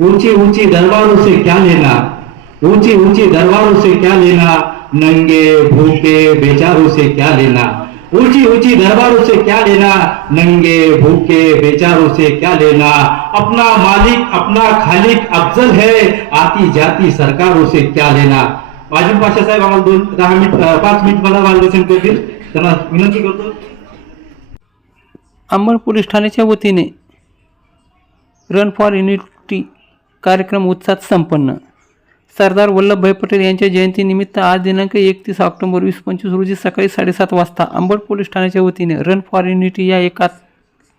ऊँची ऊँची दरबारों से क्या लेना? ऊँची ऊँची दरबारों से क्या लेना? नंगे, भूखे, बेचारों से क्या लेना? ऊँची ऊँची दरबारों से क्या लेना? नंगे, भूखे, बेचारों से क्या लेना? अपना मालिक, अपना खालिक अफजल है आती जाती सरकारों से क्या लेना? माझी पाशा साहेब आम्हाला दोन दहा मिनिट पाच मिनिट मला मार्गदर्शन करतील त्यांना विनंती करतो अंबड पोलीस ठाण्याच्या वतीने रन फॉर युनिटी कार्यक्रम उत्साहात संपन्न. सरदार वल्लभभाई पटेल यांच्या जयंतीनिमित्त आज दिनांक एकतीस ऑक्टोबर वीस पंचवीस रोजी सकाळी साडेसात वाजता अंबड पोलीस ठाण्याच्या वतीने रन फॉर युनिटी या एकात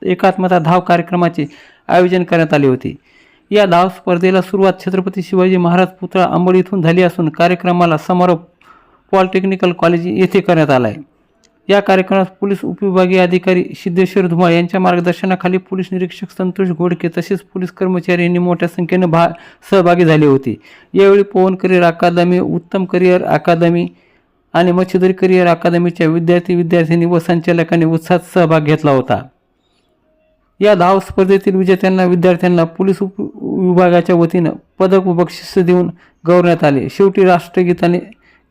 एकात्मता धाव कार्यक्रमाचे आयोजन करण्यात आले होते. या धाव स्पर्धेला सुरुवात छत्रपती शिवाजी महाराज पुतळा अंबड इथून झाली असून कार्यक्रमाला समारोप पॉलिटेक्निकल कॉलेज येथे करण्यात आला आहे. या कार्यक्रमात पोलीस उपविभागीय अधिकारी सिद्धेश्वर धुमाळ यांच्या मार्गदर्शनाखाली पोलीस निरीक्षक संतोष घोडके तसेच पोलीस कर्मचारी यांनी मोठ्या संख्येनं भा सहभागी झाले होते. यावेळी Pavan career academy Uttam career academy आणि मच्छीदरी करिअर अकादमीच्या विद्यार्थी विद्यार्थिनी व संचालकांनी उत्साहात सहभाग घेतला होता. या धाव स्पर्धेतील विजेत्यांना विद्यार्थ्यांना पोलीस उप विभागाच्या वतीनं पदक व बक्षिस देऊन गौरवण्यात आले. शेवटी राष्ट्रगीताने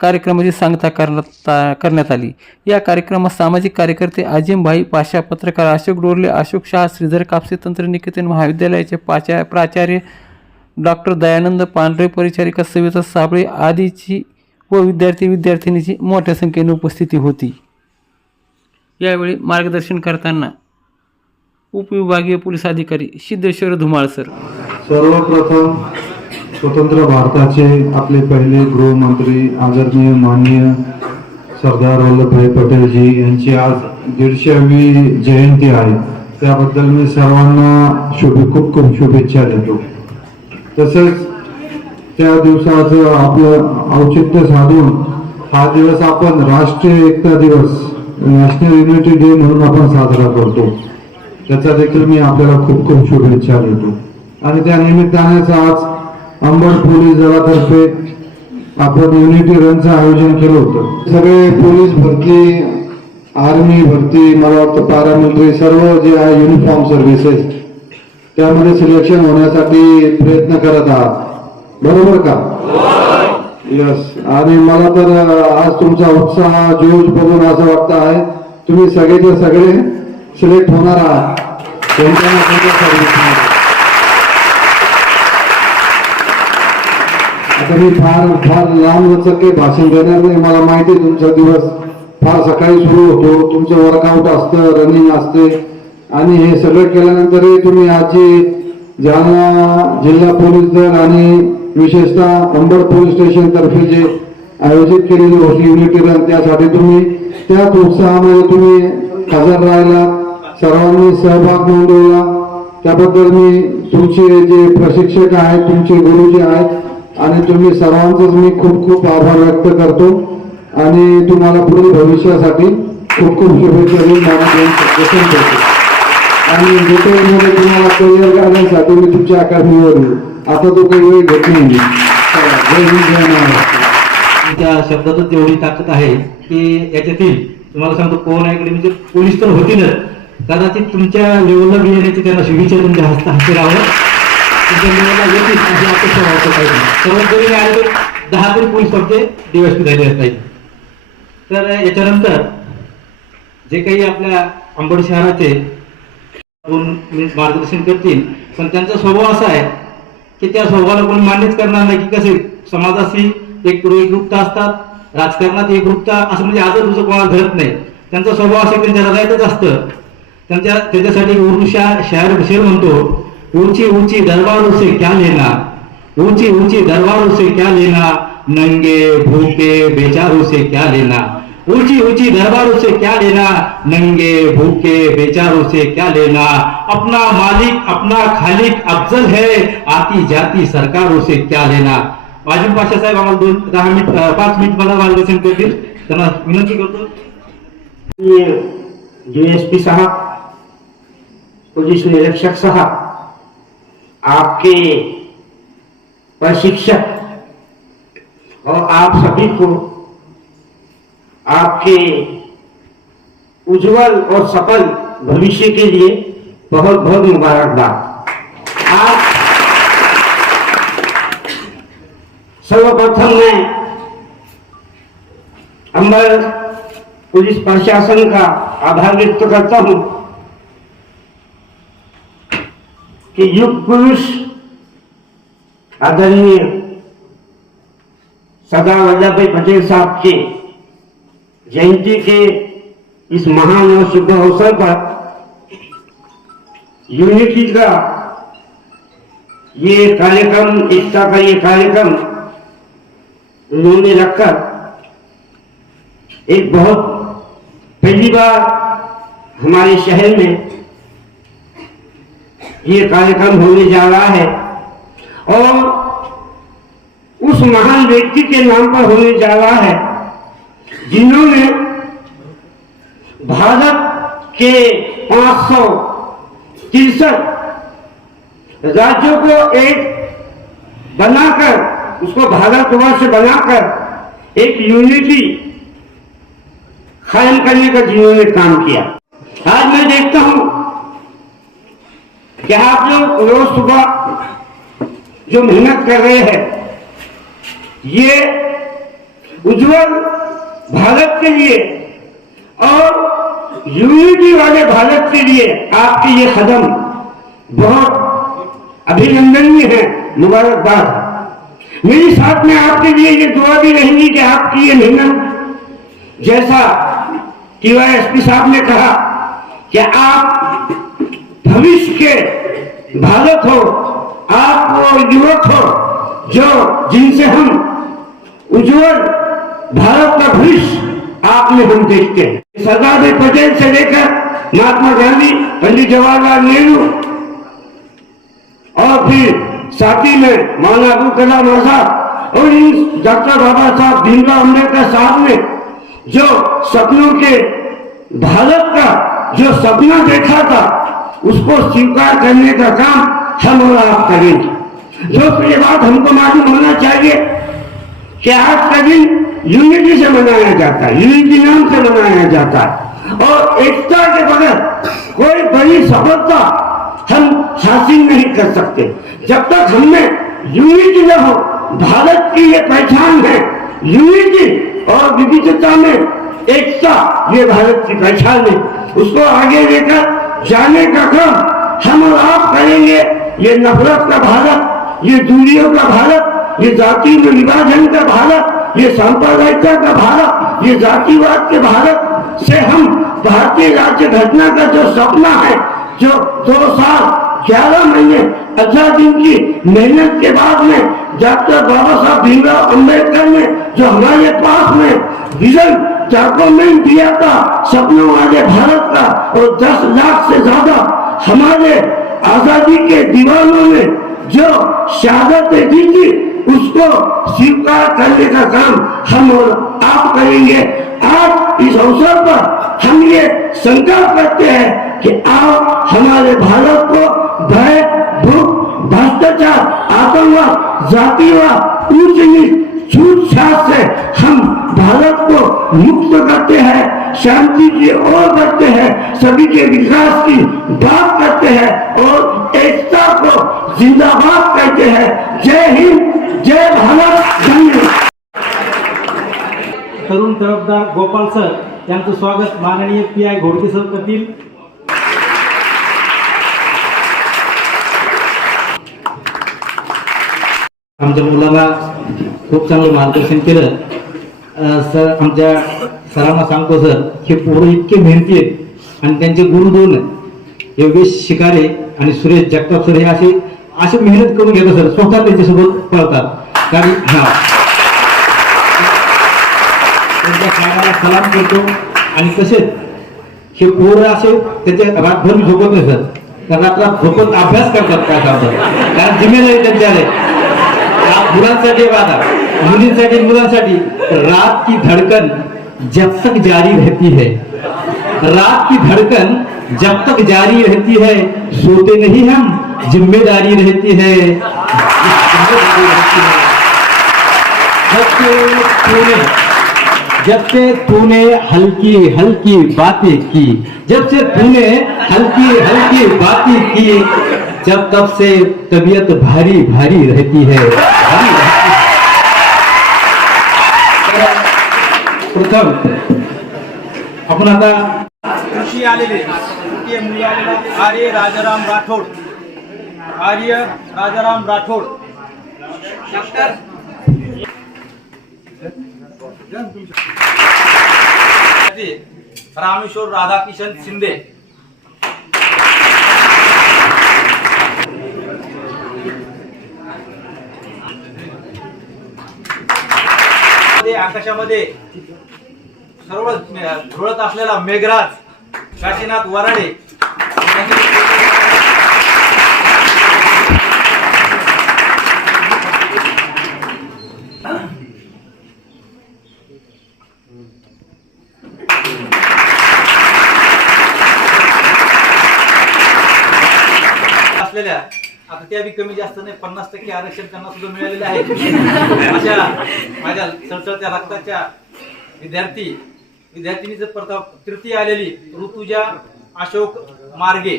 कार्यक्रमाची सांगता करण्यात करण्यात आली. या कार्यक्रमात सामाजिक कार्यकर्ते अजिमभाई पाशा पत्रकार अशोक डोरले अशोक शाह श्रीधर कापसे तंत्रनिकेतन महाविद्यालयाचे पाचा प्राचार्य डॉक्टर दयानंद पांढरे परिचारिका सविता साबळे आदीची व विद्यार्थी विद्यार्थिनीची मोठ्या संख्येने उपस्थिती होती. यावेळी मार्गदर्शन करताना उपविभागीय पोलीस अधिकारी सिद्धेश्वर धुमाळ सर. सर्वप्रथम स्वतंत्र भारताचे आपले पहिले गृहमंत्री आदरणीय माननीय सरदार वल्लभभाई पटेलजी यांची आज दीडशेवी जयंती आहे. त्याबद्दल मी सर्वांना शुभे खूप खूप शुभेच्छा देतो. तसेच त्या दिवसाचं आपलं औचित्य साधून हा दिवस आपण राष्ट्रीय एकता दिवस नॅशनल युनिटी डे म्हणून आपण साजरा करतो. त्याचा देखील मी आपल्याला खूप खूप शुभेच्छा देतो. आणि त्या निमित्तानेच आज अंबड पोलीस दलातर्फे आपण युनिटी रनचं आयोजन केलं होतं. सगळे पोलीस भरती आर्मी भरती मला वाटतं पॅरामिलिटरी सर्व जे आहे युनिफॉर्म सर्व्हिसेस त्यामध्ये सिलेक्शन होण्यासाठी प्रयत्न करत आहात. बरोबर का? यस आणि मला तर आज तुमचा उत्साह जोश बघून असं वाटतं आहे तुम्ही सगळेचे सगळे सिलेक्ट होणार आहात. कोणत्या ना कोणत्या सर्व्हिसमध्ये आता मी फार फार लांब काही भाषण देणार नाही मला माहिती आहे तुमचा दिवस फार सकाळी सुरू होतो तुमचं वर्कआउट असतं रनिंग असते. आणि हे सगळं केल्यानंतरही तुम्ही आजची जालना जिल्हा पोलीस दल आणि विशेषतः अंबड पोलीस स्टेशन तर्फे जे आयोजित केलेली होती युनिटी रन त्यासाठी तुम्ही त्याच उत्साहामध्ये तुम्ही हजर राहिला. सर्वांनी सहभाग नोंदवला. त्याबद्दल मी तुमचे जे प्रशिक्षक आहेत तुमचे गुरु जे आहेत आणि तुम्ही सर्वांचंच मी खूप खूप आभार व्यक्त करतो. आणि तुम्हाला पुढील भविष्यासाठी खूप खूप शुभेच्छा देऊन मला दोन शब्द संपवतो. आणि डिटेलमध्ये म्हणजे तुम्हाला करिअर करण्यासाठी मी तुमच्या अकॅडमीवर आता तो काही वेळ घेत नाही त्या शब्दातच एवढी ताकद आहे की याच्यातील तुम्हाला सांगतो कोण आहे म्हणजे पोलीस तर होतीलच. कदाचित तुमच्या लेवलला बी येण्याची त्यांना शुभेच्छा तुमच्या हस्त हस्ते राहावं. येतील अशी अपेक्षा वाटत पाहिजे सर्वात जरी आले तर दहा तरी पोलीस पडते दिवस झाले असतात तर याच्यानंतर जे काही आपल्या अंबड शहराचे मार्गदर्शन करतील पण त्यांचा स्वभाव असा आहे की त्या स्वभावाला कोणी मान्यच करणार नाही की कसे समाजाशी एक एकरूपता असतात राजकारणात एकरूपता असं म्हणजे आजच तुझं कोणाला धरत नाही त्यांचा स्वभाव असे त्यांच्या हृदयातच असतं. त्यांच्या त्याच्यासाठी उर्दू शहर शहर म्हणतो. ऊँची ऊँची दरबारों से क्या लेना? ऊँची ऊँची दरबारों से क्या लेना? नंगे, भूखे, बेचारों से क्या लेना? ऊँची ऊँची दरबारों से क्या लेना? नंगे, भूखे, बेचारों से क्या लेना? अपना मालिक, अपना खालिक अफजल है आती जाती सरकारों से क्या लेना? वाजिम पाशा साहेब आम्हाला दोन दहा मिनिट पाच मिनिट मला मार्गदर्शन करतील त्यांना विनंती करतो डीएसपी साहब पुलिस निरीक्षक साहब आपके प्रशिक्षक और आप सभी को आपके उज्जवल और सफल भविष्य के लिए बहुत बहुत मुबारकबाद। आज सर्वप्रथम मैं अंबर पुलिस प्रशासन का आभार व्यक्त करता हूँ। कि युग पुरुष आदरणीय सरदार वल्लभ भाई पटेल साहब के जयंती के इस महान और शुभ अवसर पर यूनिटी का ये कार्यक्रम, एकता का ये कार्यक्रम उन्होंने रखकर एक बहुत पहली बार हमारे शहर में ये कार्यक्रम होने जा रहा है। और उस महान व्यक्ति के नाम पर होने जा रहा है, जिन्होंने भारत के पाँच सौ तिरसठ राज्यों को एक बनाकर, उसको भारतवर्ष बनाकर एक यूनिटी कायम करने का जिन्होंने काम किया। आज मैं देखता हूँ कि आप लोग रोज सुबह जो मेहनत कर रहे हैं, ये उज्जवल भारत के लिए और यूनिटी वाले भारत के लिए आपके ये कदम बहुत अभिनंदनीय है, मुबारकबाद। मेरी साथ में आपके लिए ये दुआ भी रहेंगी कि आपकी ये मेहनत, जैसा टीवाईएसपी साहब ने कहा कि आप भविष्य के भारत हो, आप वो युवक हो, जो जिनसे हम उज्जवल भारत का भविष्य आप में हम देखते हैं। सरदार भाई पटेल से लेकर महात्मा गांधी, पंडित जवाहरलाल नेहरू और फिर साथी में मौलाना अबुल कलाम आज़ाद और इन डॉक्टर बाबा साहब भीमराव अंबेडकर साहब ने जो सपनों के भारत का जो सपना देखा था उसको स्वीकार करने का काम हम और आप करेंगे। दोस्तों ये बात हमको मालूम होना चाहिए कि आज का दिन यूनिटी से मनाया जाता है यूनिटी नाम से मनाया जाता है। और एकता के बगैर कोई बड़ी सफलता हम हासिल नहीं कर सकते। जब तक हमें यूनिटी न हो, भारत की ये पहचान है यूनिटी और विविधता में एकता, ये भारत की पहचान है। उसको आगे लेकर जाने का काम हम और आप करेंगे। ये नफरत का भारत, ये दूरियों का भारत, ये जाति में विभाजन का भारत, ये सांप्रदायिकता का भारत, ये जातिवाद के भारत से हम भारतीय राज्य घटना का जो सपना है, जो दो साल, ग्यारह महीने, अठारह दिन की मेहनत के बाद में डॉक्टर बाबा साहब भीमराव अंबेडकर ने जो हमारे पास में विजन डॉक्यूमेंट दिया था सपनों वाले भारत का और दस लाख से ज़्यादा हमारे आज़ादी के दीवानों ने जो शहादत दी थी, उसको स्वीकार करने का काम हम और आप करेंगे। आज इस अवसर पर हम ये संकल्प करते हैं कि आप हमारे भारत को भय, भूख, भ्रष्टाचार, आतंकवाद, जातिवाद ऊंच नीच छाट से हम भारत को मुक्त करते हैं, शांति की ओर बढ़ते हैं, सभी के विकास की बात करते हैं और एकता को जिंदाबाद कहते हैं। जय हिंद, जय भारत तरुण तरफदार गोपाल सर, यांचं स्वागत माननीय पी आय घोडके सर करतील आमच्या मुलाला खूप चांगलं मार्गदर्शन केलं. सर आमच्या सरांना सांगतो सर हे पोरं इतके मेहनती आहेत आणि त्यांचे गुरु दोन आहेत. योगेश शिकारे आणि सुरेश जगताप सर हे असे असे मेहनत करून घेतात सर. स्वतः त्यांच्यासोबत पळतात. कारण हा. त्यांच्या पायाला सलाम करतो आणि तसेच हे पोरं असे त्याचे रातभर झोपत नाही सर. रात्रात झोपत अभ्यास करतात काय करतात कारण जिम्मेदारी त्यांच्याकडे आप मुलांसाठी बाधा. मुलींसाठी, मुलांसाठी. रात की धड़कन जब तक जारी रहती है. रात की धड़कन जब तक जारी रहती है, सोते नहीं हम, ज़िम्मेदारी रहती है। जब से तूने, जब से तूने हल्की हल्की बातें की, जब से तूने हल्की हल्की बातें की, जब तब से तबीयत भारी भारी रहती है। प्रथम आपण आता कृषी आलेले तृतीय मुली आलेले आर्य राजाराम राठोड. आर्य राजाराम राठोड. रामेश्वर राधाकिशन शिंदे. मध्ये आकाशामध्ये सर्व झुळत असलेला मेघराज काशीनाथ वराडे असलेल्या आता त्या बी कमी जास्त नाही पन्नास टक्के आरक्षण त्यांना सुद्धा मिळालेले आहे. माझ्या माझ्या सळसळत्या रक्ताच्या विद्यार्थी विद्यार्थिनीचं प्रताप तृतीय आलेली ऋतुजा अशोक मार्गे.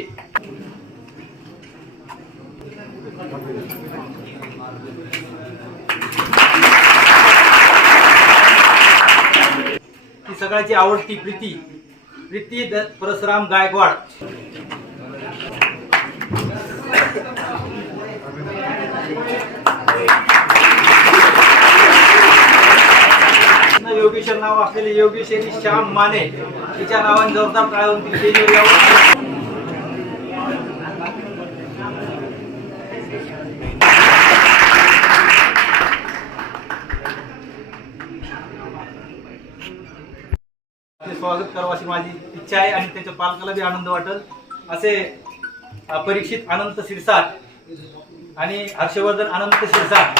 ती सगळ्याची आवडती प्रीती प्रीती द- परशुराम गायकवाड योगेश्वर नाव असलेले योगेश्वरी श्याम माने तिच्या नावाने जोरदार टाळून ते स्वागत करावं अशी माझी इच्छा आहे आणि त्याच्या पालकाला बी आनंद वाटेल. असे परीक्षित अनंत शिरसाट आणि हर्षवर्धन अनंत शिरसाट